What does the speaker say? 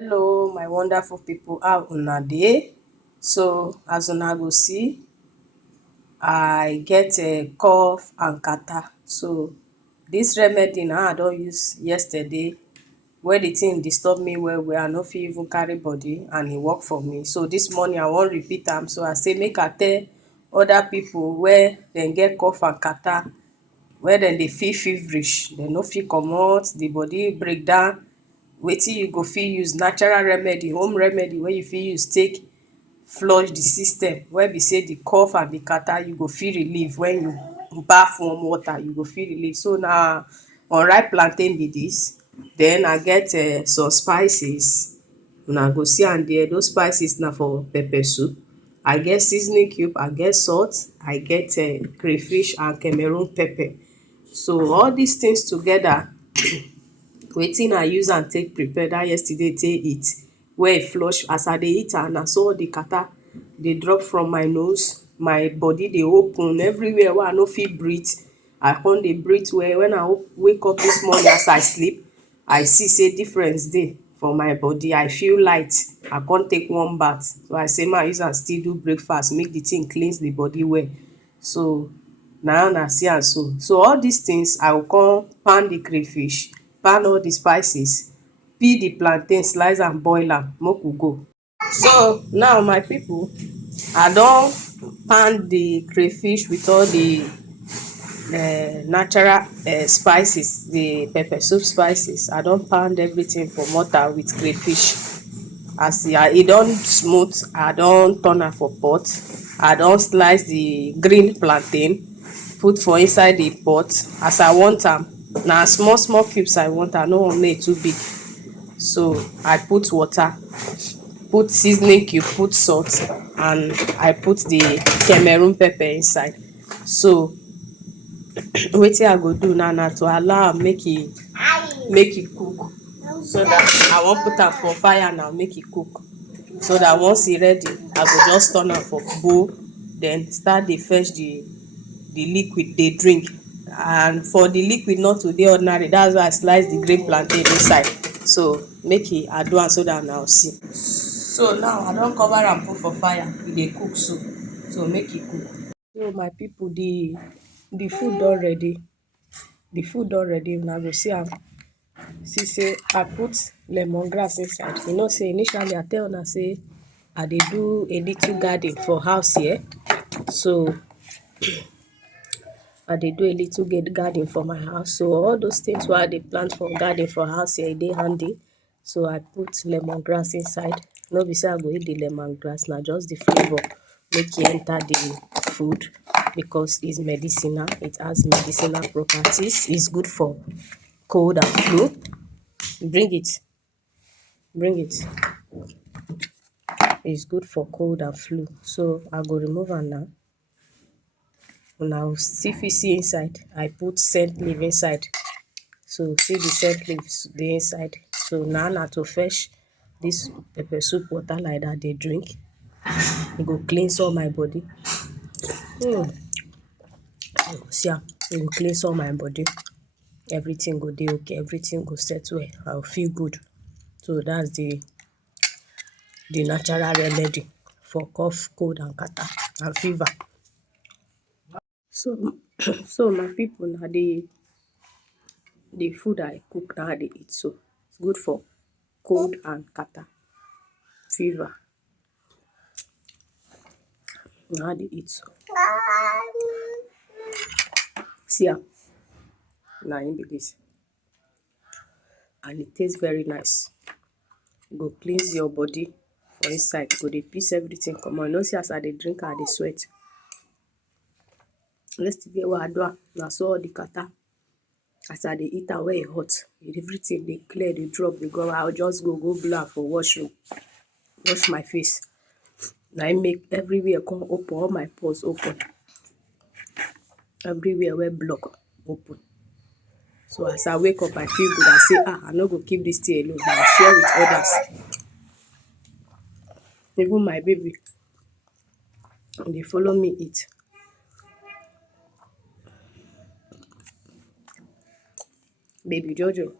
Hello my wonderful people, how una dey? So as una go see, I get a cough and catarrh. So this remedy na I don use yesterday wey the thing disturb me well well. I no fit even carry body and e work for me. So this morning I wan repeat am. So I say make I tell other people wey dem get cough and catarrh, wey dem dey feel feverish, dem no fit comot, the body break down, wetin you go fit use, natural remedy, home remedy wey you fit use take flush the system, wey be say the cough and the catarrh you go fit relieve when you baff warm water, you go fit relieve. So na unripe plantain be this. Then I get some spices, una go see am there. Those spices na for pepper soup. I get seasoning cube, I get salt, I get crayfish and Cameroon pepper. So all these things together, wetin I use am take prepare that yesterday take eat, wey e flush. As I dey eat am, na so all the catarrh dey drop from my nose, my body dey open everywhere wey I no fit breathe. I come dey breathe well. When I wake up this morning, as I sleep, I see say difference dey for my body. I feel light. I come take warm bath. So I say make I use am still do breakfast, make the thing cleanse the body well. So na una see am so. So all these things, I go come pound the crayfish, pound all the spices, peel the plantain, slice am, boil am, make we go. So now my people, I don pound the crayfish with all the natural spices, the pepper soup spices. I don pound everything for mortar with crayfish. As e don smooth, I don turn am for pot. I don slice the green plantain, put for inside the pot as I want am. Na small small cubes I want, I no want make e too big. So I put water, put seasoning cube, put salt, and I put the Cameroon pepper inside. So wetin I go do now na to allow am make e cook. So that I wan put am for fire now make e cook. So that once e ready, I go just turn am for bowl, then start dey fetch the liquid dey drink. And for the liquid not to dey ordinary, that's why I slice the green plantain inside. So make I do am so that una go see. So now I don cover am put for fire, e dey cook so make e cook. So my people, the food don ready. The food don ready. Una go see am. See say I put lemongrass inside. You know say initially I tell una say I dey do a little garden for house here. So I dey do a little garden for my house. So all those things wey I dey plant for garden for house here, e dey handy. So I put lemongrass inside. No be say I go eat the lemongrass, na just the flavour make e enter the food, because it's medicinal. It has medicinal properties. It's good for cold and flu. Bring it. It's good for cold and flu. So I go remove am now. Una go still fit see inside. I put scent leaf inside. So see the scent leaves dey inside. So now na to fetch this pepper soup water like that dey drink. E go cleanse all my body. See am, e go cleanse all my body. Everything go dey okay. Everything go set well. I go feel good. So that's the natural remedy for cough, cold and catarrh and fever. So so my people, na the food I cook na I dey eat. So it's good for cold and catarrh, fever. Na I dey eat so. See am, na im be this. And it tastes very nice. E go cleanse your body for inside. E go dey piss everything comot. You know see as I dey drink am, I dey sweat. Yesterday wey I do am, na so all the catarrh, as I dey eat am when e hot, everything dey clear, dey drop, dey go. I go just go blow am for washroom, wash my face. Na im make everywhere come open, all my pores open. Everywhere wey block open. So as I wake up, I feel good. I say, I no go keep this thing alone. I go share with others. Even my baby dey follow me eat. Baby Jojo.